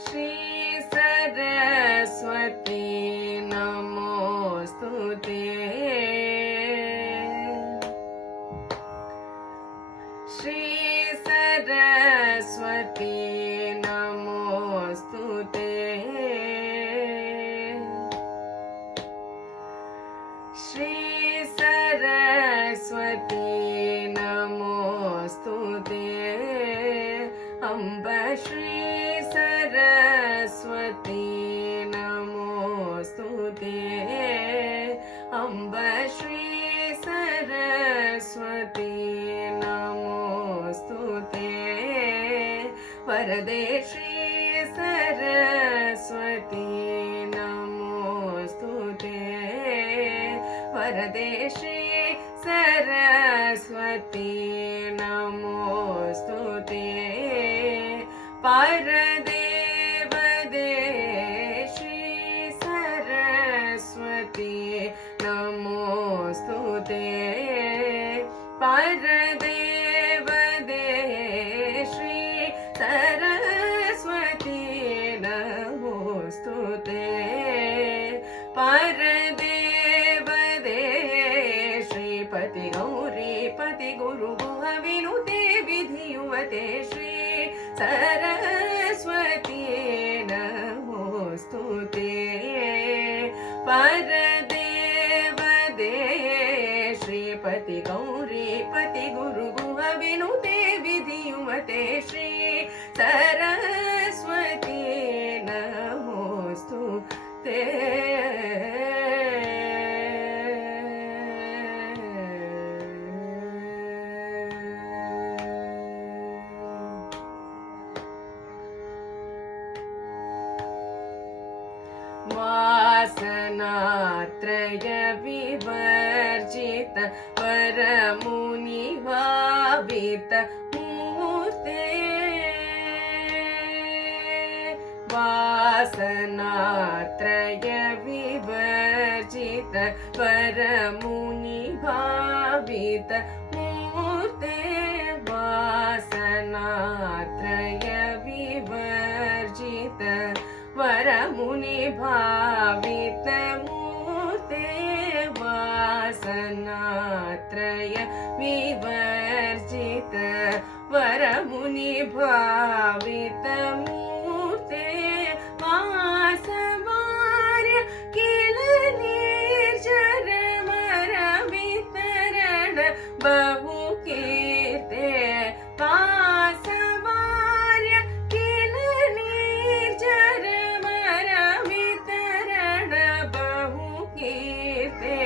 श्री सरस्वती नमोस्तुते। श्री सरस्वती नमोस्तुते। श्री सरस्वती नमोस्तुते। अम्ब श्री सरस्वती नमोस्तुते। अम्ब श्री सरस्वती नमोस्तुते। वरदे श्री सरस्वती नमोस्तुते। वरदे श्री सरस्वती नमोस्तुते। परदेव दे श्री सरस्वती नमोस्तुते। परदेव दे श्री सरस्वती नमोस्तुते। परदेव दे श्रीपति गौरी पति गुरु गुह विनुते विधियुवते श्री सरस्वती नमोस्तुते। परदेव दे श्रीपति गौरी पति गुरु गुह विनुते विधियुवते श्री सरस्वती नमोस्तुते। वासनात्रय विवर्जित परमुनि भावित मूर्ते। वासनात्रय विवर्जित परमुनि भावित मूर्ते। वासनात्रय विवर्जित वरमुनि भावित मूर्ते। वासनात्रय विवर्जित वरमुनि भावित मूर्ते। वासवार्य किल निर्जर मर वितरण बहु कीर्ते। वासवार्य किल निर्जर मर वितरण बहु कीर्ते।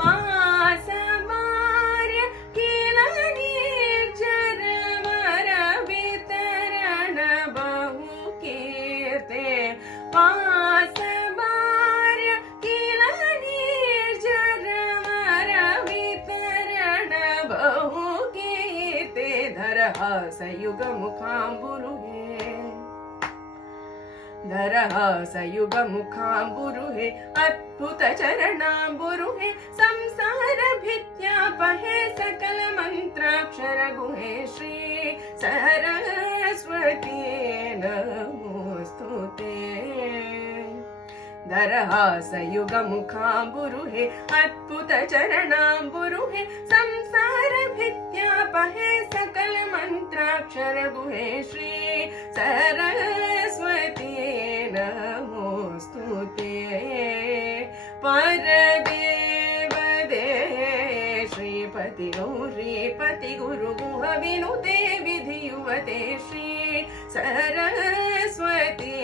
वासवार्य किल निर्जर मर वितरण बहु कीर्ते। वासवार्य किल निर्जर मर वितरण बहु कीर्ते। धरहासयुग मुखाम्बुरुहे। धरहासयुग मुखाम्बुरुहे। अद्भुत चरणाम्बुरुहे। संसार भित्यापहे सकल मंत्राक्षर गुहे श्री सरस्वती नमोस्तुते। धरहासयुग मुखाम्बुरुहे। अद्भुत चरणाम्बुरुहे। संसार भित्यापहे सकल मंत्राक्षर गुहे श्री सरस्वती नमोस्तुते। परदेव दे श्रीपति गौरी पति गुरु गुह विनुते विधियुवते श्री सरस्वती